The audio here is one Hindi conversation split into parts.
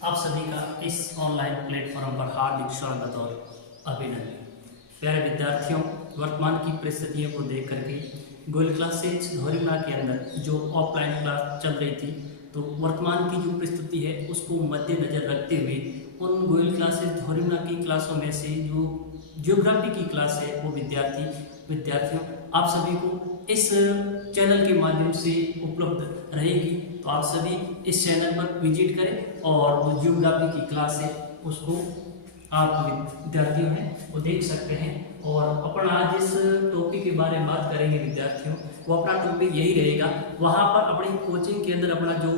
आप सभी का इस ऑनलाइन प्लेटफॉर्म पर हार्दिक स्वागत और अभिनंदन। प्यारे विद्यार्थियों, वर्तमान की परिस्थितियों को देख करके गोयल क्लासेज धोरीमना के अंदर जो ऑफलाइन क्लास चल रही थी, तो वर्तमान की जो परिस्थिति है उसको मद्देनजर रखते हुए उन गोयल क्लासेज धोरीमना की क्लासों में से जो ज्योग्राफी की क्लास है वो विद्यार्थियों आप सभी को इस चैनल के माध्यम से उपलब्ध रहेगी। तो आप सभी इस चैनल पर विजिट करें और जो ज्योग्राफी की क्लास है उसको आप विद्यार्थियों हैं वो देख सकते हैं। और अपन आज जिस टॉपिक के बारे में बात करेंगे विद्यार्थियों, वो अपना टॉपिक यही रहेगा। वहाँ पर अपनी कोचिंग के अंदर अपना जो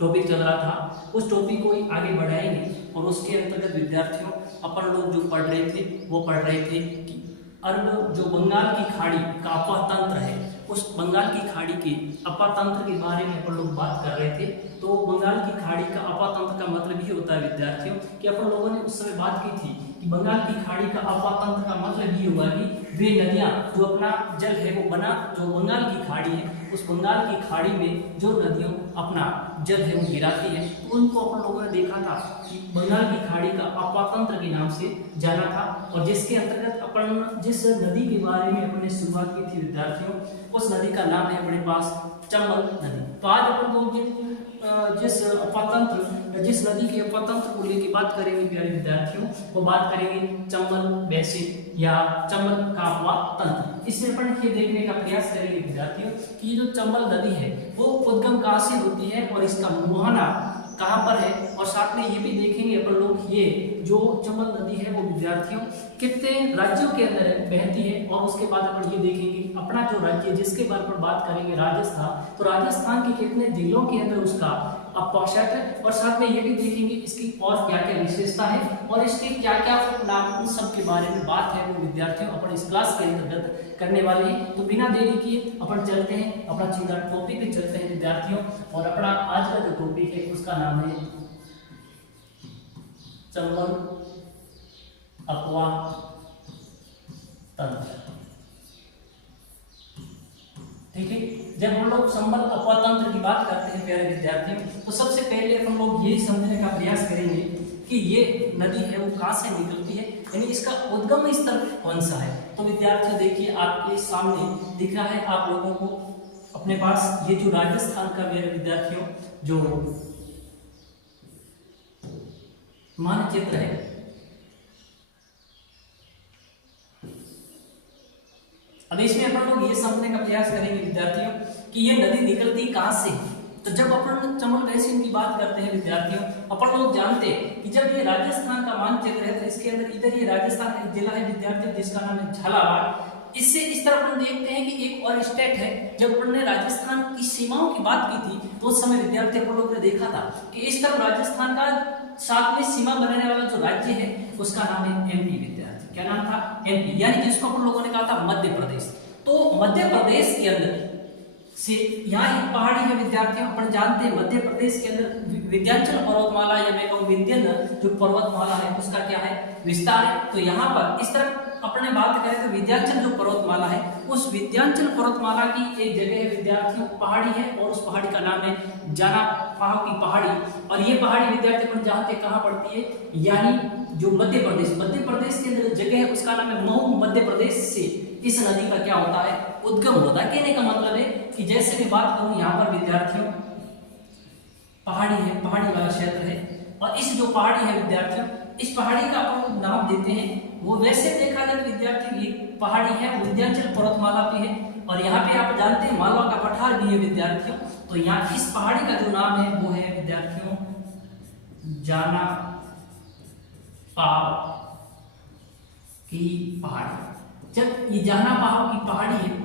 टॉपिक चल रहा था उस टॉपिक को ही आगे बढ़ाएंगे और उसके अंतर्गत विद्यार्थियों अपन लोग जो पढ़ रहे थे वो पढ़ रहे थे कि अरब जो बंगाल की खाड़ी का अपातंत्र है, उस बंगाल की खाड़ी के अपातंत्र के बारे में अपन लोग बात कर रहे थे। तो बंगाल की खाड़ी का अपातंत्र का मतलब ये होता है विद्यार्थियों कि अपन लोगों ने उस समय बात की थी कि बंगाल की खाड़ी का अपातंत्र का मतलब ये हुआ कि वे नदियां जो अपना जल है वो बना जो बंगाल की खाड़ी है, उस बंगाल की खाड़ी में जो नदियों अपना जल है वो गिराती है, तो उनको अपन लोगों ने देखा था कि बंगाल की खाड़ी का अपातंत्र के नाम से जाना था। और जिसके अंतर्गत अपन जिस नदी के बारे में अपने शुरुआत की थी विद्यार्थियों, उस नदी का नाम है अपने पास चंबल नदी। तो आज अपन लोग जिस नदी के अपतंत्र को लेकर बात करेंगे प्यारे विद्यार्थियों, वो बात करेंगे चंबल बेसिन या चंबल का अपतंत्र। इसमें अपन ये देखने का प्रयास करेंगे विद्यार्थियों कि ये जो चंबल नदी है वो उद्गम कहाँ से होती है और इसका मुहाना कहाँ पर है, और साथ में ये भी देखेंगे अपन लोग ये जो चंबल नदी है वो विद्यार्थियों कितने राज्यों के अंदर बहती है। और उसके बाद अपन ये देखेंगे अपना जो राज्य जिसके बारे में बात करेंगे राजस्थान, तो राजस्थान के कितने जिलों के अंदर उसका अपौषट है, और साथ में ये भी देखेंगे इसकी और क्या क्या विशेषता है और इसके क्या क्या नाम, उन सब के बारे में बात है वो विद्यार्थियों अपन इस क्लास के अंतर्गत करने वाले हैं। तो बिना देरी किए अपन चलते हैं अपना चुना टॉपिक पे चलते हैं विद्यार्थियों। और अपना आज का जो टॉपिक है उसका नाम है चंबल अपवा तंत्र। ठीक है, जब हम लोग चंबल अपतंत्र की बात करते हैं प्यारे विद्यार्थियों, तो सबसे पहले हम लोग यही समझने का प्रयास करेंगे कि ये नदी है वो कहाँ से निकलती है, यानी इसका उद्गम स्थल कौन सा है। तो विद्यार्थियों देखिए आपके सामने दिख रहा है आप लोगों को अपने पास ये जो राजस्थान का मेरे विद्यार्थियों जो मानचित्र है, अब इसमें अपन लोग ये समझने का प्रयास करेंगे विद्यार्थियों कि ये नदी निकलती कहां से। तो जब अपन चंबल बेसिन की बात करते हैं विद्यार्थियों, अपन लोग जानते हैं कि जब ये राजस्थान का मानचित्र है तो इसके अंदर इधर ये राजस्थान का जिला है विद्यार्थियों जिसका नाम है झालावाड़। इससे इस तरफ अपन देखते हैं कि एक और स्टेट है। जब अपन ने राजस्थान की सीमाओं की बात की थी तो उस समय विद्यार्थी अपन लोग ने देखा था कि इस तरफ राजस्थान का साथ में सीमा बनाने वाला जो राज्य है उसका नाम है एमपी विद्यार्थी। क्या नाम था? एमपी, यानी जिसको अपन लोगों ने कहा था मध्य प्रदेश। तो मध्य प्रदेश के अंदर से यहाँ एक पहाड़ी है विद्यार्थियों, अपन जानते हैं मध्य प्रदेश के अंदर विंध्याचल पर्वतमाला या मैं कहूँ विंध्यन जो पर्वतमाला है उसका क्या है विस्तार है। तो यहाँ पर इस तरह अपने बात करें तो विंध्याचल जो पर्वतमाला है उस विंध्याचल पर्वतमाला की एक जगह है विद्यार्थियों पहाड़ी है और उस पहाड़ी का नाम है जाना पाव की पहाड़ी। और ये पहाड़ी विद्यार्थी अपन जानते हैं कहाँ पड़ती है, यानी जो मध्य प्रदेश के अंदर जगह है उसका नाम है महू। मध्य प्रदेश से इस नदी का क्या होता है उद्गम होता है। कहने का मतलब है कि जैसे मैं बात करूं यहाँ पर विद्यार्थियों पहाड़ी है, पहाड़ी वाला क्षेत्र है, और इस जो पहाड़ी है विद्यार्थियों इस पहाड़ी का अपन नाम देते हैं वो वैसे देखा जाए तो विद्यार्थी ये पहाड़ी है विंध्याचल पर्वतमाला पे है, और यहाँ पे आप जानते हैं मालवा का पठार भी है विद्यार्थियों। तो यहाँ इस पहाड़ी का जो नाम है वो है विद्यार्थियों जाना पाव की पहाड़ी। जब ये जाना पाव की पहाड़ी है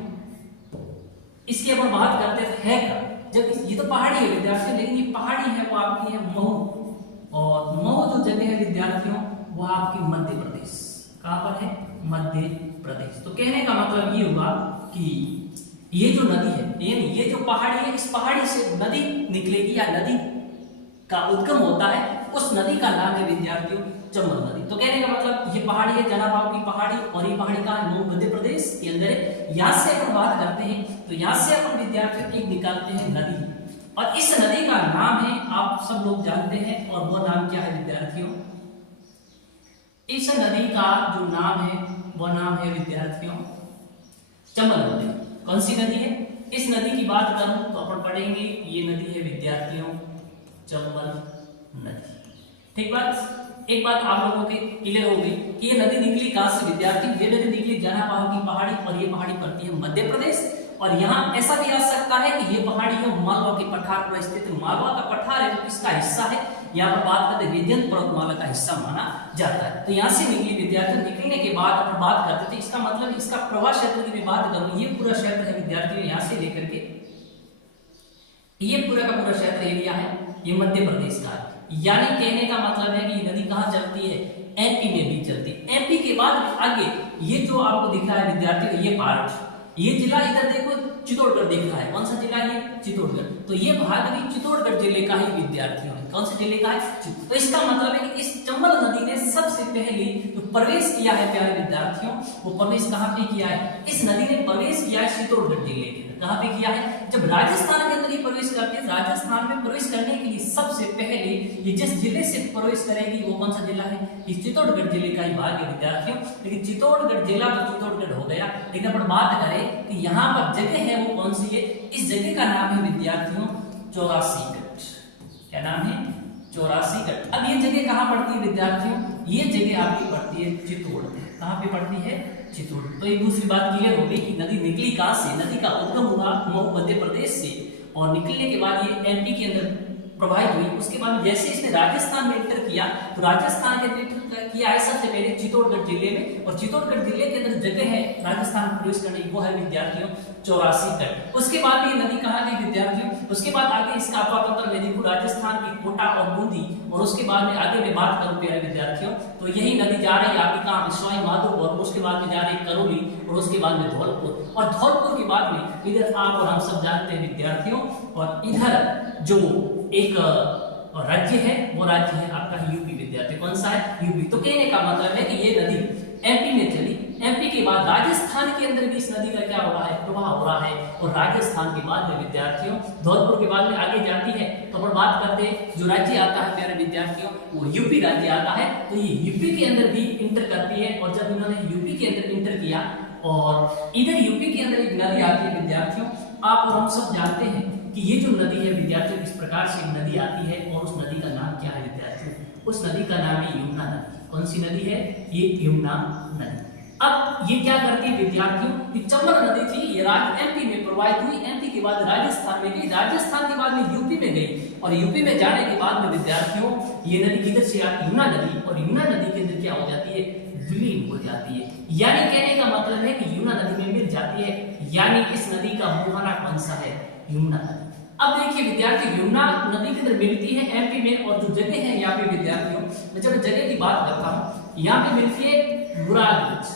इसकी अपन बात करते है क्या, जब ये तो पहाड़ी है विद्यार्थियों लेकिन ये पहाड़ी है वो आपकी है महू, और महू जो जगह है विद्यार्थियों वो आपकी मध्य प्रदेश। कहां पर है? मध्य प्रदेश। तो कहने का मतलब ये हुआ कि ये जो नदी है यानी ये जो पहाड़ी है इस पहाड़ी से नदी निकलेगी या नदी का उद्गम होता है, उस नदी का नाम है विद्यार्थियों चंबल नदी। तो कहने का मतलब ये पहाड़ी है जनाबाव की पहाड़ी, और ये पहाड़ी का मध्य प्रदेश के अंदर है। यहाँ से अपन बात करते हैं तो यहाँ से अपन विद्यार्थियों एक निकालते हैं नदी, और इस नदी का नाम है, आप सब लोग जानते हैं, और वो नाम क्या है विद्यार्थियों? इस नदी का जो नाम है वो नाम है विद्यार्थियों चंबल नदी। कौन सी नदी है? इस नदी की बात करूं तो अपन पढ़ेंगे ये नदी है विद्यार्थियों चंबल नदी। ठीक बात, एक बात आप लोगों के क्लियर हो गई कि ये नदी निकली कहां से विद्यार्थी? ये नदी निकली जनाबाहु की पहाड़ी, और ये पहाड़ी पड़ती है मध्य प्रदेश। और यहाँ ऐसा भी आ सकता है कि ये पहाड़ी है मालवा के पठार पर स्थित। मालवा का पठार है, किसका हिस्सा है? यहाँ पर बात करते विंध्य पर्वतमाला का हिस्सा माना जाता है। तो यहाँ से निकली विद्यार्थी, निकलने के बाद अपन बात करते थे, इसका मतलब इसका प्रवाह क्षेत्र की मैं बात करूं, ये पूरा क्षेत्र है विद्यार्थियों, यहाँ से लेकर के ये पूरा का पूरा क्षेत्र एरिया है, ये मध्य प्रदेश का है। यानी कहने का मतलब है कि नदी कहाँ चलती है? एमपी में भी चलती है। एमपी के बाद आगे ये जो आपको दिख रहा है विद्यार्थियों, ये पार्ट, ये जिला इधर देखो चित्तौड़गढ़ दिख रहा है। कौन सा जिला है? चित्तौड़गढ़। तो ये भाग भी चित्तौड़गढ़ जिले का ही विद्यार्थियों है। कौन से जिले का है? तो इसका मतलब है कि इस चंबल नदी ने सबसे पहले जो प्रवेश किया है प्यारे विद्यार्थियों, वो प्रवेश कहाँ पे किया है? इस नदी ने प्रवेश किया है चित्तौड़गढ़ जिले के। कहाँ पे किया है? जब राजस्थान के अंदर ये प्रवेश करती है, राजस्थान में प्रवेश करने के लिए सबसे पहले ये जिस जिले से प्रवेश करेगी वो कौन सा जिला है? ये चित्तौड़गढ़ जिले का ही भाग है विद्यार्थियों। लेकिन चित्तौड़गढ़ जिला तो चित्तौड़गढ़ हो गया, लेकिन अपन बात करें कि यहाँ पर जगह है वो कौन सी है? इस जगह का नाम है विद्यार्थियों 84गढ़। क्या नाम है? 84गढ़। अब ये जगह कहाँ पड़ती है विद्यार्थियों? ये जगह आपकी पड़ती है चित्तौड़गढ़। कहाँ पे पड़ती है? चित्तौड़गढ़। तो एक दूसरी बात क्लियर हो गई कि नदी निकली कहाँ से? नदी का उद्गम हुआ मध्य प्रदेश से, और निकलने के बाद ये एमपी के अंदर प्रवाहित हुई। उसके बाद जैसे इसने राजस्थान में एंटर किया, तो राजस्थान के अंदर किया है सबसे पहले चित्तौड़गढ़ जिले में, और चित्तौड़गढ़ जिले के अंदर जगह है राजस्थान में प्रवेश करने की, वो है विद्यार्थियों 84गढ़। उसके बाद ये नदी कहाँ गई विद्यार्थियों? उसके बाद आगे इसका अपातंत्र में देखो राजस्थान की कोटा और बूंदी, और उसके बाद में आगे मैं बात करूं प्यारे विद्यार्थियों, तो यही नदी जा रही है आपकी कहाँ? सवाई माधोपुर, और उसके बाद में जा रही है करौली, और उसके बाद में धौलपुर, और धौलपुर के बाद में इधर आप और हम सब जानते हैं विद्यार्थियों, और इधर जो एक राज्य है वो राज्य है आपका यूपी विद्यार्थी। कौन सा है? यूपी। तो कहने का मतलब है कि ये नदी एमपी में चली, एमपी के बाद राजस्थान के अंदर भी इस नदी का क्या हो रहा है? प्रवाह हो रहा है, और राजस्थान के बाद में विद्यार्थियों धौलपुर के बाद में आगे जाती है। तो अपन बात करते हैं जो राज्य आता है प्यारे विद्यार्थियों, वो यूपी राज्य आता है। तो ये यूपी के अंदर भी इंटर करती है, और जब इन्होंने यूपी के अंदर इंटर किया, और इधर यूपी के अंदर एक नदी आती है विद्यार्थियों, आप और हम सब जानते हैं कि ये जो नदी है विद्यार्थियों इस प्रकार से नदी आती है, और उस नदी का नाम क्या है विद्यार्थियों? उस नदी का नाम है यमुना नदी। कौन सी नदी है? ये यमुना नदी। अब ये क्या करती है विद्यार्थियों? ये चंबल नदी थी, ये एमपी में प्रवाहित हुई, एमपी के बाद राजस्थान में गई, राजस्थान के बाद में यूपी में गई, और यूपी में जाने के बाद में विद्यार्थियों ये नदी किधर से आती? यमुना नदी। और यमुना नदी के अंदर क्या हो जाती है? विलीन हो जाती है। यानी कहने का मतलब है कि यमुना नदी में मिल जाती है, यानी इस नदी का मुहाना कौन सा है? यमुना नदी। अब देखिए विद्यार्थी यमुना नदी के अंदर मिलती है एमपी में, और जो जगह है यहाँ पे विद्यार्थियों, मैं जब जगह की बात करता हूँ, यहाँ पे मिलती है मुरादगंज।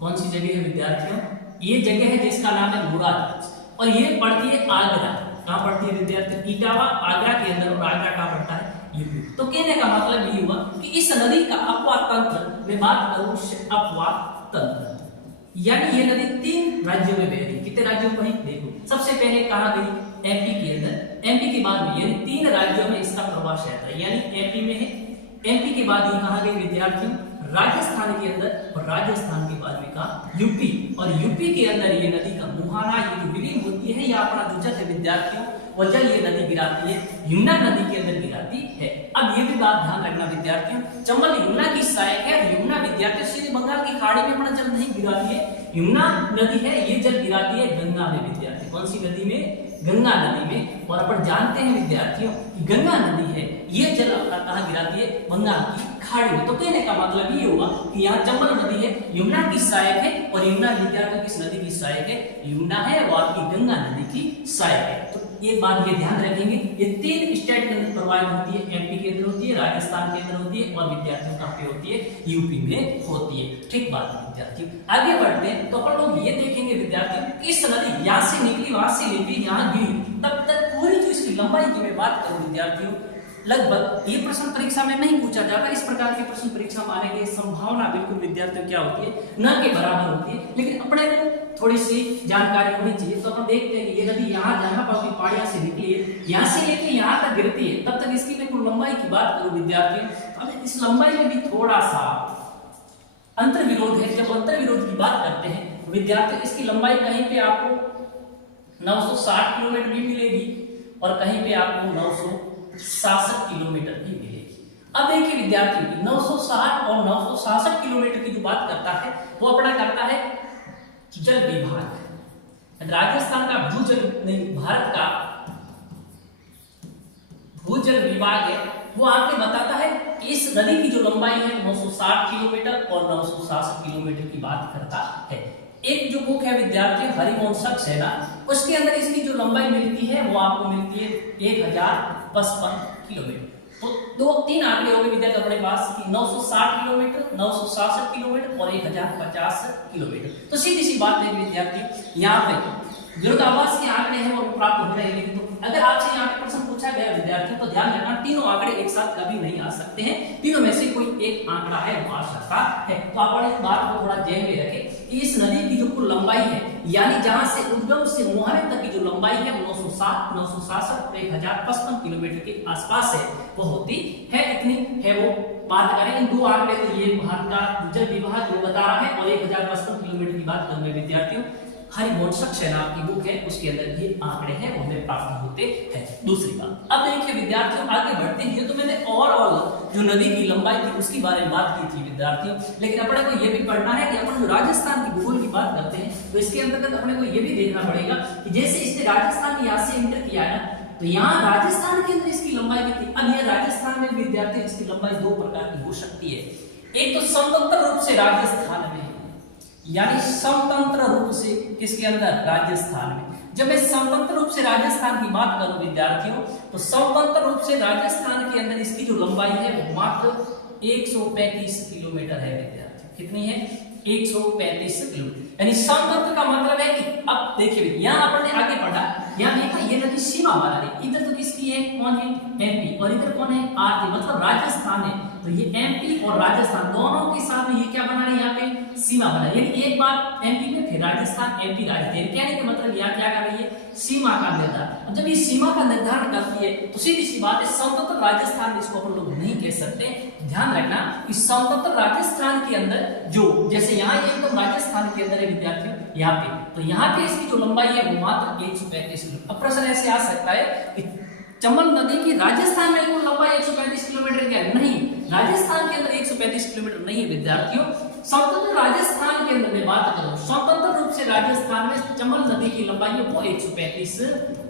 कौन सी जगह है विद्यार्थियों? ये जगह है जिसका नाम है मुरादगंज, और ये पड़ती है आगरा। कहाँ पड़ती है विद्यार्थियों? इटावा आगरा के अंदर, और आगरा कहाँ पड़ता है? यूपी। तो कहने का मतलब ये हुआ कि इस नदी का अपवाह तंत्र, मैं बात करूं अपवाह तंत्र, यानी ये नदी 3 राज्यों में बह रही। कितने राज्यों में? देखो सबसे पहले कहाँ गई? एमपी के अंदर, एमपी के बाद में, यानी 3 राज्यों में इसका प्रवाह क्षेत्र है, यानी एमपी में है, एमपी के बाद ये कहाँ गई विद्यार्थियों? राजस्थान के अंदर, और राजस्थान के बाद में कहा यूपी, और यूपी के अंदर ये नदी का मुहाना, ये जो विलीन होती है, या अपना जो जल है विद्यार्थियों, और जल ये नदी गिराती है यमुना नदी के अंदर गिराती है। अब ये भी बात ध्यान रखना विद्यार्थियों, चंबल यमुना की सहायक है, यमुना विद्यार्थियों सीधे बंगाल की खाड़ी में अपना जल नहीं गिराती है, यमुना नदी है ये जल गिराती है गंगा में विद्यार्थी। कौन सी नदी में? गंगा नदी में। और अपन जानते हैं विद्यार्थियों कि गंगा नदी है ये जल अपना कहाँ गिराती है? बंगाल की खाड़ी में। तो कहने का मतलब ये हुआ कि यहाँ चंबल नदी है यमुना की सहायक है, और यमुना विद्यार्थियों किस नदी की सहायक है? यमुना है, और आपकी गंगा नदी की सहायक है। तो ये बात ये ध्यान रखेंगे, ये 3 स्टेट के अंदर प्रवाहित होती है, एमपी के अंदर होती है, राजस्थान के अंदर होती है, और विद्यार्थियों कहाँ पे होती है? यूपी में होती है। ठीक बात है विद्यार्थियों। आगे बढ़ते हैं तो अपन लोग ये देखेंगे विद्यार्थियों, इस नदी यहाँ से निकली, वहां से निकली, यहाँ गिरी, तब तक पूरी जो इसकी लंबाई की मैं बात करूं विद्यार्थियों, लगभग ये प्रश्न परीक्षा में नहीं पूछा जाता। इस प्रकार के प्रश्न परीक्षा में आने की संभावना बिल्कुल विद्यार्थियों क्या होती है, न के बराबर होती है। लेकिन अपने को थोड़ी सी जानकारी होनी चाहिए। तो हम देखते हैं कि ये नदी यहाँ जहाँ पर पहाड़ियां से निकली है, यहाँ से लेके यहाँ तक गिरती है, तब तक इसकी मैं कुल लंबाई की बात करूं विद्यार्थियों, अब इस लंबाई में भी थोड़ा सा अंतर विरोध है। जब अंतर विरोध की बात करते हैं विद्यार्थियों, इसकी लंबाई कहीं पे आपको 960 किलोमीटर भी मिलेगी और कहीं पे आपको 966 किलोमीटर भी मिलेगी। अब देखिए विद्यार्थियों की 960 और 966 किलोमीटर की जो बात करता है वो अपना करता है जल विभाग। राजस्थान का भूजल नहीं, भारत का भूजल विभाग है, वो आपको बताता है कि इस नदी की जो लंबाई है 960 किलोमीटर और 966 किलोमीटर की बात करता है। एक जो बुक है विद्यार्थी हरिवंशक है ना, उसके अंदर इसकी जो लंबाई मिलती है वो आपको मिलती है 1055 किलोमीटर। तो दो तीन आंकड़े हो गए विद्यार्थी अपने पास कि 960 किलोमीटर, 966 किलोमीटर और 1050 किलोमीटर। तो सीधी सी बात है विद्यार्थी, यहाँ पे विरोधाभास के आंकड़े हैं वो प्राप्त हो रहे हैं। लेकिन तो अगर आपसे यहाँ पे प्रश्न पूछा गया विद्यार्थियों तो ध्यान रखना तीनों आंकड़े एक साथ कभी नहीं आ सकते हैं, तीनों में से कोई एक आंकड़ा है वो आ सकता है। तो आप इस बात को थोड़ा ध्यान में रखें कि इस नदी की जो कुल लंबाई है, यानी जहां से उद्गम से मुहाने तक की जो लंबाई है 960, 966 और 1055 किलोमीटर के आसपास है, वो होती है। इतनी है वो बात करें। इन दो आंकड़े तो ये भारत का जल विभाग जो बता रहा है और 1055 किलोमीटर की बात करूंगा विद्यार्थियों, हरिवंशक सेना की बुक है उसके अंदर ये आंकड़े हैं वो हमें प्राप्त होते हैं। दूसरी बात, अब देखिए विद्यार्थियों आगे बढ़ते हैं। तो मैंने ओवरऑल जो नदी की लंबाई थी उसके बारे में बात की थी विद्यार्थियों, लेकिन अपने को ये भी पढ़ना है कि अपन जो राजस्थान की भूगोल की बात करते हैं तो इसके अंतर्गत अपने को ये भी देखना पड़ेगा कि जैसे इसने राजस्थान यहाँ से इंटर किया है ना, तो यहाँ राजस्थान के अंदर इसकी लंबाई कितनी। अब यह राजस्थान में विद्यार्थी इसकी लंबाई दो प्रकार की हो सकती है। एक तो स्वतंत्र रूप से राजस्थान में, यानी स्वतंत्र रूप से किसके अंदर, राजस्थान में। जब मैं स्वतंत्र रूप से राजस्थान की बात करूं विद्यार्थियों, तो स्वतंत्र रूप से राजस्थान के अंदर इसकी जो लंबाई है वो मात्र 135 किलोमीटर है विद्यार्थियों। कितनी है, 135 किलोमीटर। यानी स्वतंत्र का मतलब है कि अब देखिए यहाँ अपन ने आगे पढ़ा, यहाँ देखा ये नदी सीमा बना रही, इधर तो किसकी है, कौन है, एमपी, और इधर कौन है, आरती, मतलब राजस्थान है। तो ये एमपी और राजस्थान दोनों के साथ में ये क्या बना रहे हैं, यहाँ पे सीमा बना रही है। एक बार एमपी में फिर राजस्थान, एमपी राजस्थान, कहने का मतलब यहाँ क्या कर रही है, सीमा का निर्धारण। जब ये सीमा का निर्धारण करती है तो सीधी सी बात है स्वतंत्र राजस्थान इसको अपन लोग नहीं कह सकते। ध्यान रखना कि स्वतंत्र राजस्थान के अंदर जो, जैसे यहाँ एकदम राजस्थान के अंदर है विद्यार्थियों यहाँ पे, तो यहाँ पे इसकी जो लंबाई है वो मात्र 135 किलोमीटर। अब प्रश्न ऐसे आ सकता है कि चंबल नदी की राजस्थान में कुल लंबाई 135 किलोमीटर क्या नहीं, राजस्थान के अंदर 135 किलोमीटर नहीं है विद्यार्थियों। स्वतंत्र राजस्थान के अंदर मैं बात करूं, स्वतंत्र रूप से राजस्थान में चंबल नदी की लंबाई है वो 135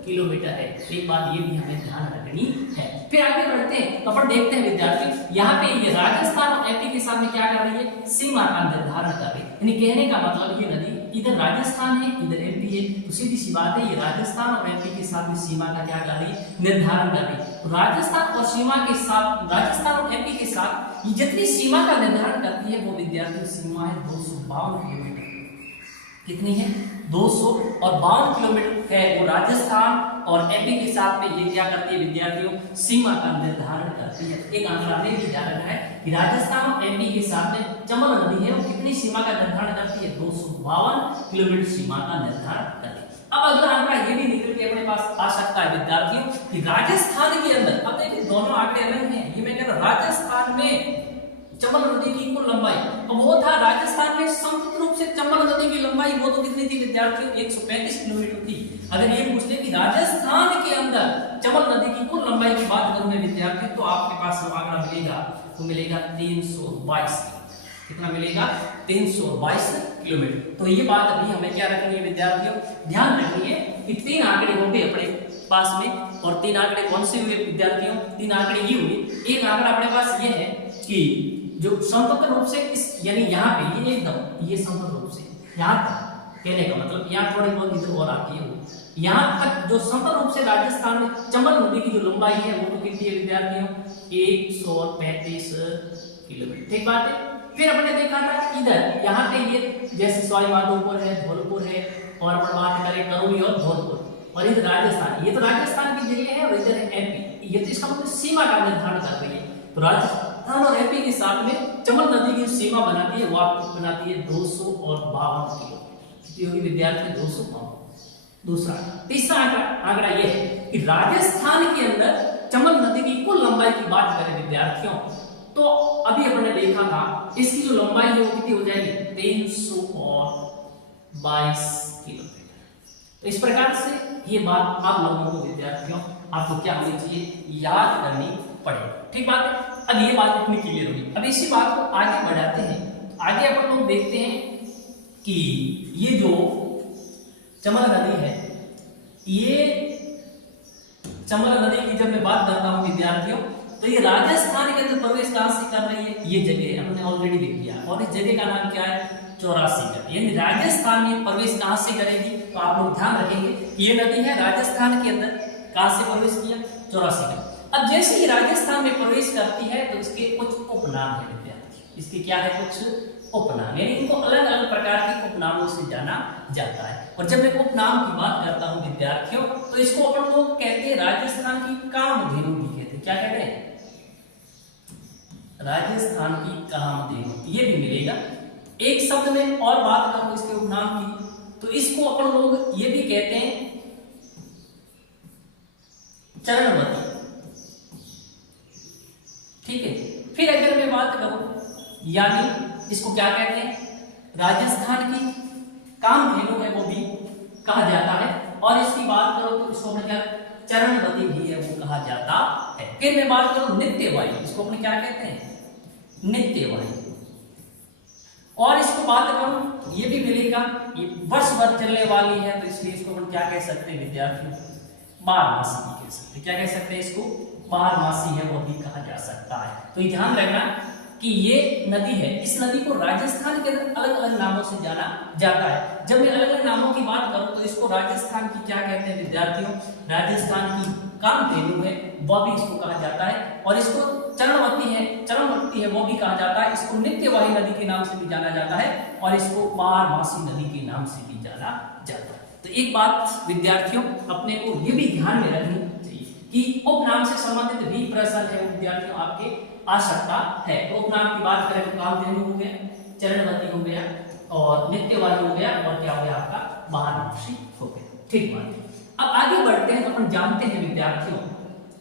किलोमीटर है। एक बात ये भी हमें ध्यान रखनी है। फिर आगे बढ़ते हैं तो अपन देखते हैं विद्यार्थी यहाँ पे ये राजस्थान और एमपी के साथ में क्या कर रही है, सीमा का निर्धारण कर रही है। यानी कहने का मतलब ये नदी इधर राजस्थान है इधर एमपी है, तो सीधी सी बात है ये राजस्थान और एमपी के साथ में सीमा का क्या कर रही है, निर्धारण कर रही है। तो राजस्थान और सीमा के साथ, राजस्थान और एमपी के साथ ये जितनी सीमा का निर्धारण करती है वो विद्यार्थी सीमा है 252 किलोमीटर। कितनी है, 252 किलोमीटर है वो राजस्थान और एमपी के साथ में ये क्या करती है विद्यार्थियों, सीमा का निर्धारण करती है। एक आंकड़ा में भी ध्यान रखना है कि राजस्थान और एमपी के साथ में चंबल नदी है वो कितनी सीमा का निर्धारण करती है, 252 किलोमीटर सीमा का निर्धारण करती है। अब अगला आंकड़ा ये भी निकल के अपने पास आ सकता है विद्यार्थियों कि राजस्थान के अंदर, अब देखिए दोनों आंकड़े अलग हैं, ये मैं कह रहा राजस्थान में चंबल नदी की कुल लंबाई, तो वो था राजस्थान में स्वतंत्र रूप से चंबल नदी की लंबाई वो तो कितनी थी विद्यार्थियों, 135 किलोमीटर थी। अगर ये पूछते कि राजस्थान के अंदर चंबल नदी की कुल लंबाई की बात करूं मैं विद्यार्थी, तो आपके पास आंकड़ा मिलेगा, वो मिलेगा 322। कितना मिलेगा, 322 किलोमीटर। तो ये बात अभी हमें क्या रखनी है विद्यार्थियों, ध्यान रखनी है कि तीन आंकड़े होंगे अपने पास में, और तीन आंकड़े कौन से हुए विद्यार्थियों, तीन आंकड़े ये हुए। एक आंकड़ा अपने पास ये है कि जो स्वतंत्र रूप से इस, यानी यहाँ पे ये एकदम ये स्वतंत्र रूप से यहाँ तक, कहने का मतलब यहाँ थोड़ी बहुत इधर और आती है, यहाँ तक जो स्वतंत्र रूप से राजस्थान में चंबल नदी की जो लंबाई है वो तो कितनी है विद्यार्थियों, 135 किलोमीटर। ठीक बात है। फिर अपने देखा था कि इधर यहाँ पे ये जैसे सवाई माधोपुर है, धौलपुर है, और अपन बात करें करौली और धौलपुर, और इधर राजस्थान, ये तो राजस्थान की जगह है और इधर है एमपी। ये तो इसका मतलब सीमा का निर्धारण कर रही है। तो राजस्थान और एमपी के साथ में चमन नदी की सीमा बनाती है वो आपको बनाती है 252 किलो। कितनी होगी विद्यार्थी? 252। दूसरा तीसरा आंकड़ा यह है कि राजस्थान के अंदर चमन नदी की कुल लंबाई की बात करें विद्यार्थियों, तो अभी अपने देखा था इसकी जो लंबाई है वो कितनी हो जाएगी? 322 किलोमीटर। तो इस प्रकार से ये बात आप लोगों को विद्यार्थियों आपको क्या होनी चाहिए? याद करनी पड़ेगी। ठीक बात है। अब ये बात इतनी क्लियर होगी। अब इसी बात को आगे बढ़ाते हैं। आगे अपन लोग देखते हैं कि ये जो चमन नदी है, ये चमन नदी की जब मैं बात करता हूं विद्यार्थियों, तो ये राजस्थान के अंदर प्रवेश कहां से कर रही है? ये जगह हमने ऑलरेडी देख लिया और इस जगह का नाम क्या है? 84 यानी राजस्थान में प्रवेश कहां से करेगी? तो आप लोग ध्यान रखेंगे ये नदी है राजस्थान के अंदर कहां से प्रवेश किया? 84। अब जैसे ही राजस्थान में प्रवेश करती है तो इसके कुछ उपनाम है विद्यार्थी। इसके क्या है? कुछ उपनाम, यानी इनको अलग अलग प्रकार के उपनामों से जाना जाता है। और जब मैं उपनाम की बात करता हूं विद्यार्थियों, तो इसको अपन लोग कहते हैं राजस्थान की कामधेनु भी कहते हैं। क्या कहते हैं? राजस्थान की कामधेनु, ये भी मिलेगा। एक शब्द में और बात करूं इसके उपनाम की, तो इसको अपन लोग ये भी कहते हैं चरणवती। ठीक है। फिर अगर मैं बात करूं, यानी इसको क्या कहते हैं? राजस्थान की कामधेनु है वो भी कहा जाता है। और इसकी बात करो तो इसको अपने क्या चरणवती भी है वो कहा जाता है। फिर मैं बात करूं नित्यवायु, इसको अपने क्या कहते हैं? नित्यवायु। और इसको बात करूं ये भी मिलेगा, ये वर्ष भर चलने वाली है, तो इसलिए इसको अपन क्या कह सकते हैं विद्यार्थी? बारहमासी भी कह सकते हैं। क्या कह सकते हैं इसको? बारहमासी है वो भी कहा जा सकता है। तो ये ध्यान रखना कि ये नदी है, इस नदी को राजस्थान के अंदर अलग अलग नामों से जाना जाता है। जब मैं अलग अलग नामों की बात करूं तो इसको राजस्थान की क्या कहते हैं विद्यार्थियों? राजस्थान की कामधेनु है वह भी इसको कहा जाता है। और इसको चरणवती है वो भी कहा जाता है। इसको नित्यवाही नदी के नाम से भी जाना जाता है और इसको बारहमासी नदी के नाम से भी जाना जाता है। तो एक बात विद्यार्थियों अपने को ये भी ध्यान में रखनी चाहिए कि उपनाम से संबंधित भी प्रश्न है विद्यार्थियों आपके आ सकता है। तो उपनाम की बात करें तो कामधेनु हो गया, चरणवती हो गया और नित्यवायु हो गया और क्या हो गया आपका? बारहमासी हो गया। ठीक बात है। अब आगे बढ़ते हैं तो अपन जानते हैं विद्यार्थियों,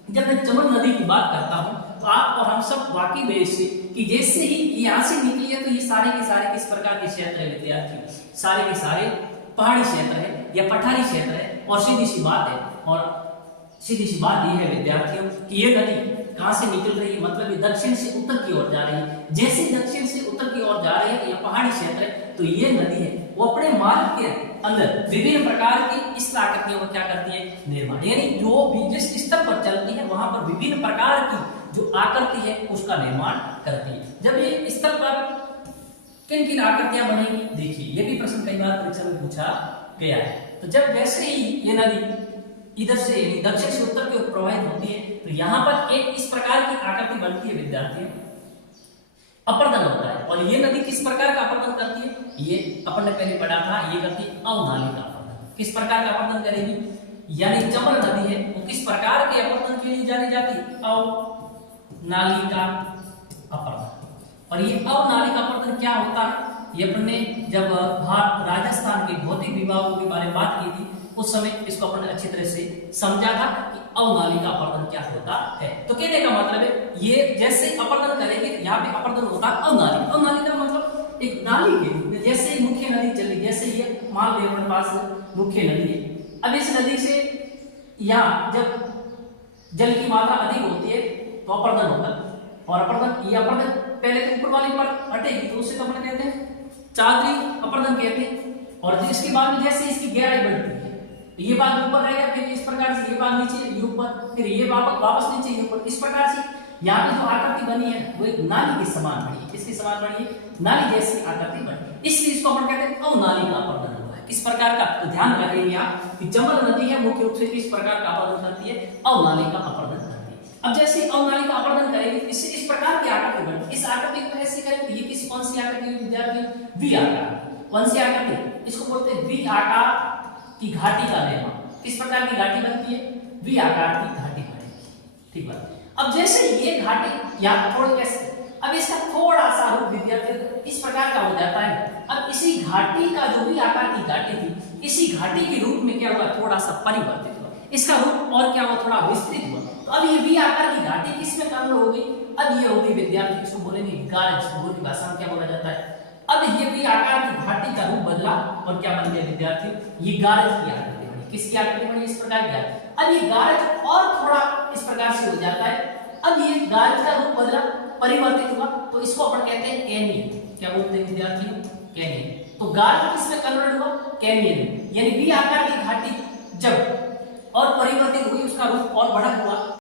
जब मैं चमन नदी की बात करता हूं तो आप और हम सब वाकिफ है इससे कि जैसे ही यहाँ से निकली है तो ये सारे के सारे किस प्रकार के क्षेत्र है विद्यार्थियों? सारे के सारे पहाड़ी क्षेत्र है या पठारी क्षेत्र है। और सीधी सी बात है ये है विद्यार्थियों कि ये नदी कहां से निकल रही है? मतलब ये दक्षिण से उत्तर की ओर जा रही है। जैसे दक्षिण से उत्तर की ओर जा रही है तो यह पहाड़ी क्षेत्र है, तो ये नदी है वो अपने मार्ग के अंदर विभिन्न प्रकार की इस आकृतियों को क्या करती है? निर्माण, यानी जो भी जिस स्तर पर चलती है वहां पर विभिन्न प्रकार की जो आकृति है उसका निर्माण करती है। जब ये स्तर पर किन किन आकृतियां बनेंगी? देखिए ये भी प्रश्न कई बार परीक्षा में पूछा गया है। तो जब वैसे ही ये नदी इधर से दक्षिण से उत्तर की ओर प्रवाहित होती है तो यहाँ पर एक इस प्रकार की आकृति बनती है विद्यार्थियों, अपर्दन होता है। और ये नदी किस प्रकार का अपर्दन करती है? ये अपन ने पहले पढ़ा था, ये करती है अवनालिका अपर्दन। किस प्रकार का अपर्दन करेगी? यानी चमन नदी है वो किस प्रकार के अपर्दन के लिए जानी जाती है? अवनालिका अपर्दन। और ये अवनालिका अपर्दन क्या होता है? ये अपन ने जब राजस्थान के भौतिक विभागों के बारे में बात की थी उस समय इसको अपन ने अच्छी तरह से समझा था कि अवनालिका अपर्दन क्या होता है। तो कहने का मतलब है ये जैसे अपर्दन करेंगे यहाँ पे अपर्दन होता है अवनालिका। अवनालिका मतलब एक नाली के रूप में, जैसे मुख्य नदी चली, जैसे ये मान लीजिए अपने पास मुख्य नदी है। अब इस नदी से यहाँ जब जल की मात्रा अधिक होती है तो अपर्दन होगा। और अपर्दन पहले तो ऊपर वाली पर हटेगी तो उसे अपन कहते हैं चादरी अपर्दन कहते हैं। और इसके बाद में जैसे इसकी गहराई बढ़ती है तो ये बात ऊपर रहेगा, फिर इस प्रकार से ये बात नीचे, ये ऊपर, फिर ये वापस नीचे, ये ऊपर। इस प्रकार से यहाँ पे जो आकृति बनी है वो एक नाली के समान बनी है। किसके समान बनी है? नाली जैसी आकृति बनी। इसलिए इसको अपन कहते हैं अवनालिका अपर्दन हुआ है। किस प्रकार का? तो ध्यान रखेंगे आप कि चमन नदी है मुख्य रूप से किस प्रकार का अपर्दन करती है? अवनालिका अपर्दन करती है। अब जैसे अवनालिका अपर्दन करेगी इससे इस प्रकार की आकृति बनती है। इस आकृति को ऐसे करेंगे, ये किस कौन सी आकृति विद्यार्थी? वी आकार। कौन सी आकृति? इसको बोलते हैं वी आकार की घाटी का निर्माण। किस प्रकार की घाटी बनती है? वी आकार की घाटी बनेगी। ठीक बात। अब जैसे ये घाटी यहाँ थोड़ी कैसे, अब इसका थोड़ा सा रूप विद्यार्थी इस प्रकार का हो जाता है। अब इसी घाटी का जो भी आकार की घाटी थी, इसी घाटी के रूप में क्या हुआ, थोड़ा सा परिवर्तित हुआ, इसका रूप और क्या हुआ, थोड़ा विस्तृत हुआ। तो अब ये भी आकार की घाटी किसमें कन्वर्ट हो गई, अब ये हो गई विद्यार्थी, इसको बोलेंगे गाज, गोरी भाषा में क्या बोला जाता है। अब ये भी आकार की घाटी का रूप बदला और क्या बन गया विद्यार्थी, ये गारज की आकृति बनी। किसकी आकृति बनी, इस प्रकार की। अब ये गारज और थोड़ा इस प्रकार से हो जाता है। अब ये गारज का रूप बदला, परिवर्तित हुआ, तो इसको अपन कहते हैं कैनियन। क्या बोलते हैं विद्यार्थियों, कैनियन। तो गारज किसमें कन्वर्ट हुआ, कैनियन, यानी वी आकार की घाटी जब और परिवर्तित हुई, उसका रूप और बड़ा हुआ,